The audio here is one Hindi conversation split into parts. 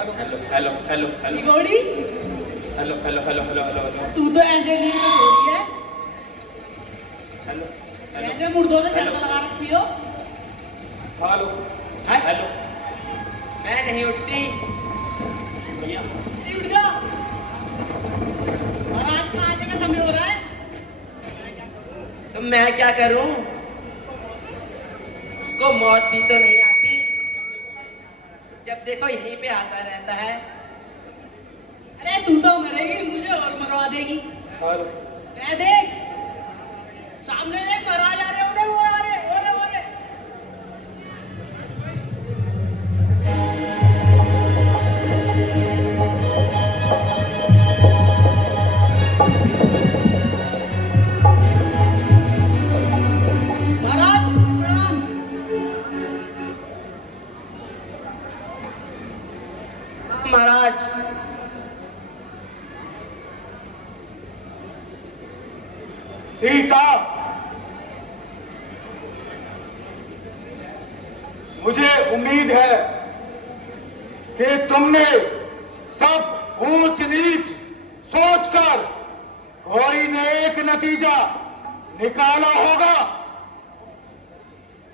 हेलो हेलो हेलो हेलो घोड़ी hello hello hello hello hello hello तू तो ऐसे नींद में सो रही है। हेलो ऐसे मुर्दों ने शर्ट लगा रखी हो। हेलो हाँ? हेलो मैं नहीं उठती। भैया नहीं उठ जा। महाराज का आने का समय हो रहा है। तो मैं क्या करूं? उसको मौत भी तो नहीं आती, जब देखो यहीं पे आता रहता है। अरे तू तो मरेगी, मुझे और मरवा देगी। हेलो मैं देख सामने देख महाराज आ रहे हो, वो आ रहे हो रहे हो रहे। महाराज प्रणाम। महाराज, सीता, मुझे उम्मीद है कि तुमने सब ऊंच नीच सोचकर कोई नेक नतीजा निकाला होगा।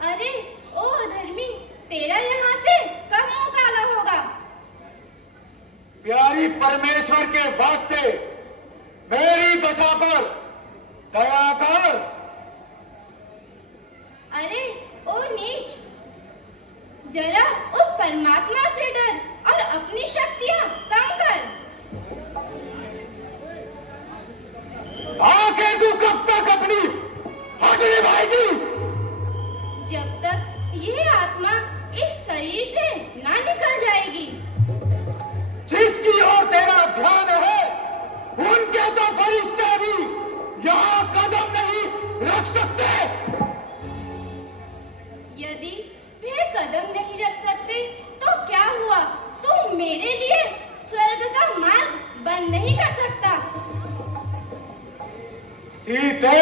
अरे ओ अधर्मी, तेरा यहाँ से कब मुंह काला होगा? प्यारी परमेश्वर के वास्ते मेरी दशा पर दया कर। अरे ओ नीच, जरा उस परमात्मा से डर और अपनी शक्तियाँ कम कर। आखिर तू कब तक अपनी हद निभाएगी? जब तक यह आत्मा इस शरीर से ना निकल जाएगी। जिसकी ओर तेरा ध्यान है, उनके तो फरिश्ते भी यहाँ कदम नहीं रख सकते। यदि वे कदम नहीं रख सकते तो क्या हुआ? तू मेरे लिए स्वर्ग का मार्ग बंद नहीं कर सकता। सीते,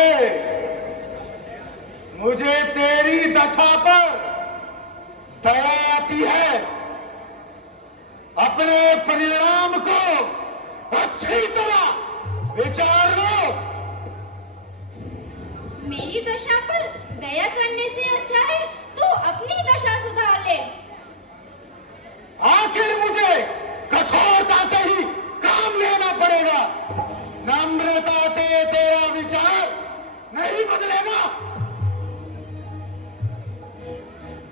मुझे तेरी दशा पर दया आती है। अपने परिणाम को अच्छी तरह विचार लो। मेरी दशा पर दया करने से अच्छा है तू अपनी दशा सुधार ले। आखिर मुझे कठोरता से ही काम लेना पड़ेगा। नम्रता से तेरा विचार नहीं बदलेगा।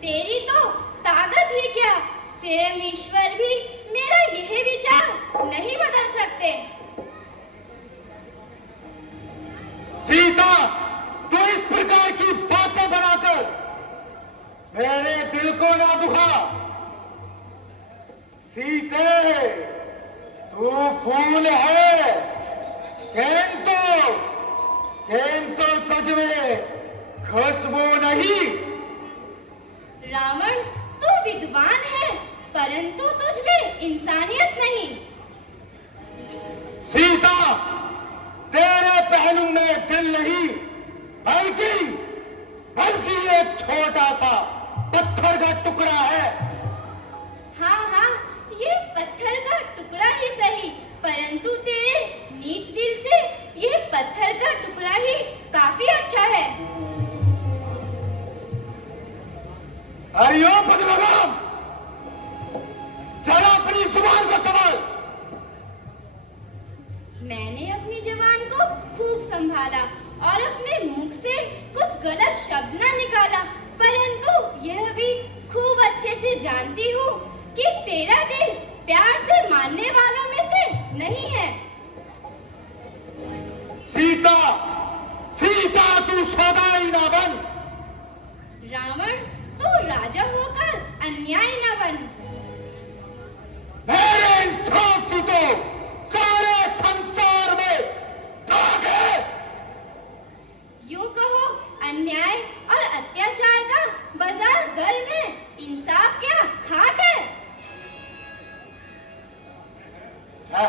तेरी तो ताकत ही क्या, स्वयं ईश्वर भी मेरा यह विचार नहीं बदल सकते। सीता, तू इस प्रकार की बातें बनाकर मेरे दिल को ना दुखा। सीते, तू फूल है, किंतु तुझ में खुशबू नहीं। रावण तू विद्वान है, परंतु तुझ में इंसानियत नहीं। सीता, तेरे पहलू में दिल नहीं, बल्कि एक छोटा सा पत्थर का टुकड़ा है। हाँ हाँ, ये पत्थर का टुकड़ा ही सही, परंतु तेरे नीच दिल से ये पत्थर का टुकड़ा ही काफी अच्छा है। हरिओम भगवान, जरा अपनी जुबान को संभाल। मैंने अपनी जबान को खूब संभाला और अपने मुख से कुछ गलत शब्द न निकाला, परंतु यह भी खूब अच्छे से जानती हूँ कि तेरा दिल प्यार से मानने वालों में से नहीं है। सीता, तू सौदाई ना बन। रावण तू राजा होकर अन्याय न बन। मेरे इंसाफ की तो सारे संसार में दाग है। यूं कहो, अन्याय और अत्याचार का बाजार गर्म है, इंसाफ क्या खाक है?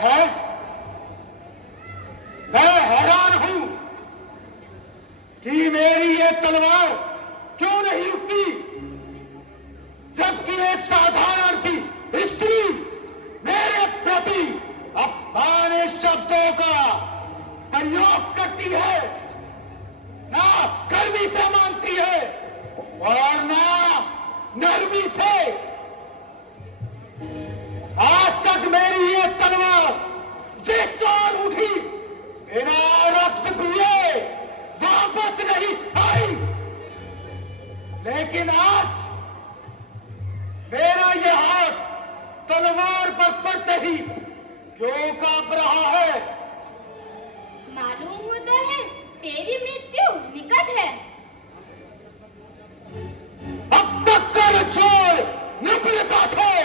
है? मैं हैरान हूं कि मेरी ये तलवार नरमी से। आज तक मेरी ये तलवार जिस ओर उठी बिना रक्त पिए वापस नहीं आई, लेकिन आज मेरा ये हाथ तलवार पर पड़ते ही क्यों कांप रहा है? मालूम होता है तेरी मृत्यु निकट है। अब तक कर जोर निपुणता थे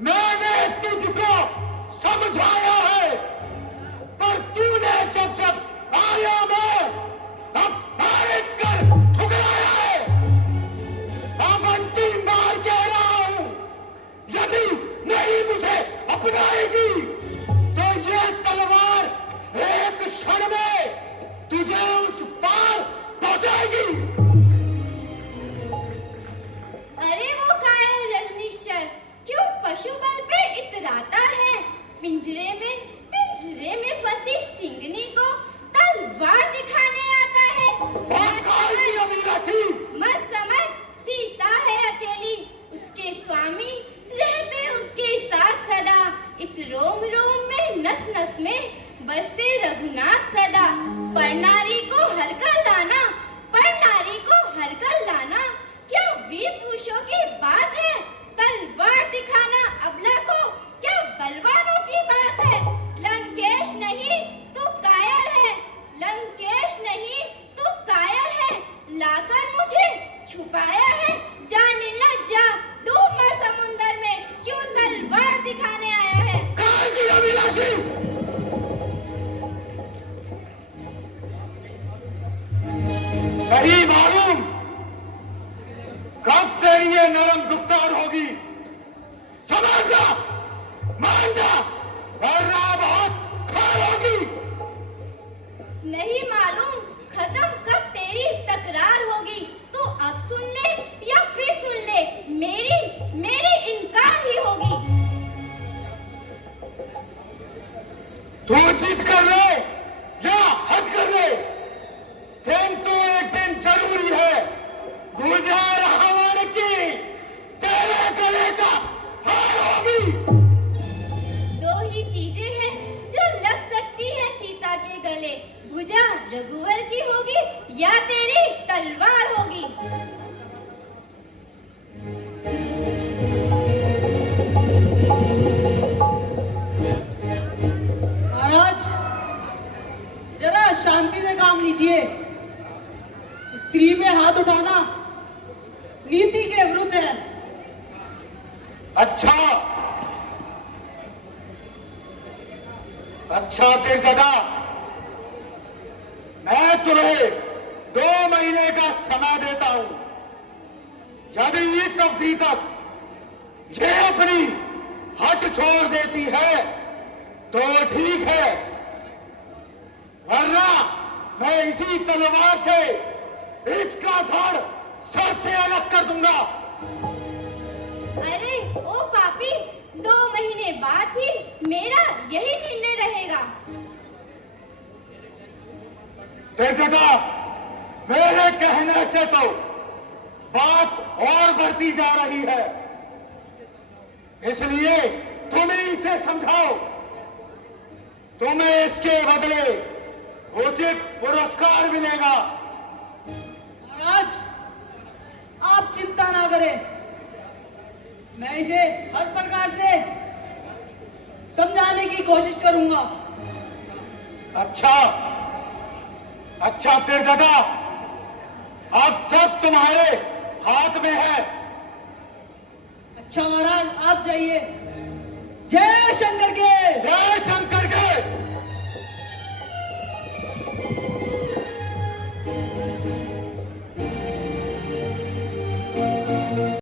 मैंने तुझको समझाया है, पर तूने जब जब आया मैं अब हारित कर ठुकराया है। अब अंतिम बार कह रहा हूं, यदि नहीं मुझे अपनाएगी तो ये तलवार एक क्षण में तुझे उस पार पहुंचाएगी। अरे वो कायर रजनीश्वर क्यों पशु बल पे इतराता है? पिंजरे में फंसी सिंगनी को तलवार दिखाने आता है। मत समझ, सीता है अकेली, उसके स्वामी रहते उसके साथ सदा। इस रोम रोम में नस नस में बसते रघुनाथ सदा। पर नारी को हर कर लाना, पर नारी को हर कर लाना क्या वीर पुरुषों की बात है? तलवार दिखाना अबला को क्या बलवानों की बात है? लंकेश नहीं तू कायर है, लंकेश नहीं तू कायर है। लाकर मुझे छुपाया है, जा निर्लज्जा डूब मर समुंदर में, क्यों तलवार दिखाने आया है? कहाँ की अभिलाषी? नहीं मालूम कब तेरी ये नरम गुफ्तार होगी। समझ जा, मान जा, वरना बहुत खार होगी। नहीं मालूम खत्म कब तेरी तकरार होगी। तो अब सुन ले या फिर सुन ले, मेरी इनकार ही होगी। तू जिद कर ले या हद कर ले, दिन तो एक दिन जरूरी है गुजार हवन की तेरे गले का हार होगी। दो ही चीजें हैं जो लग सकती है सीता के गले, भुजा रघुवर की होगी या तेरी तलवार होगी। महाराज जरा शांति से काम लीजिए। स्त्री पे हाथ उठाना नीति के विरुद्ध है। अच्छा तिरकटा, मैं तुम्हें 2 महीने का समय देता हूं। यदि इस अवधि तक ये अपनी हट छोड़ देती है तो ठीक है, वरना मैं इसी तलवार से इसका धड़ सर से अलग कर दूंगा। अरे ओ पापी, 2 महीने बाद भी मेरा यही निर्णय रहेगा। तिरकटा, मेरे कहने से तो बात और बढ़ती जा रही है, इसलिए तुम ही इसे समझाओ। तुम्हें इसके बदले उचित पुरस्कार मिलेगा। महाराज आप चिंता ना करें, मैं इसे हर प्रकार से समझाने की कोशिश करूंगा। अच्छा तिरकटा, अब सब तुम्हारे हाथ में है। अच्छा महाराज आप जाइए। जय शंकर के। जय शंकर के।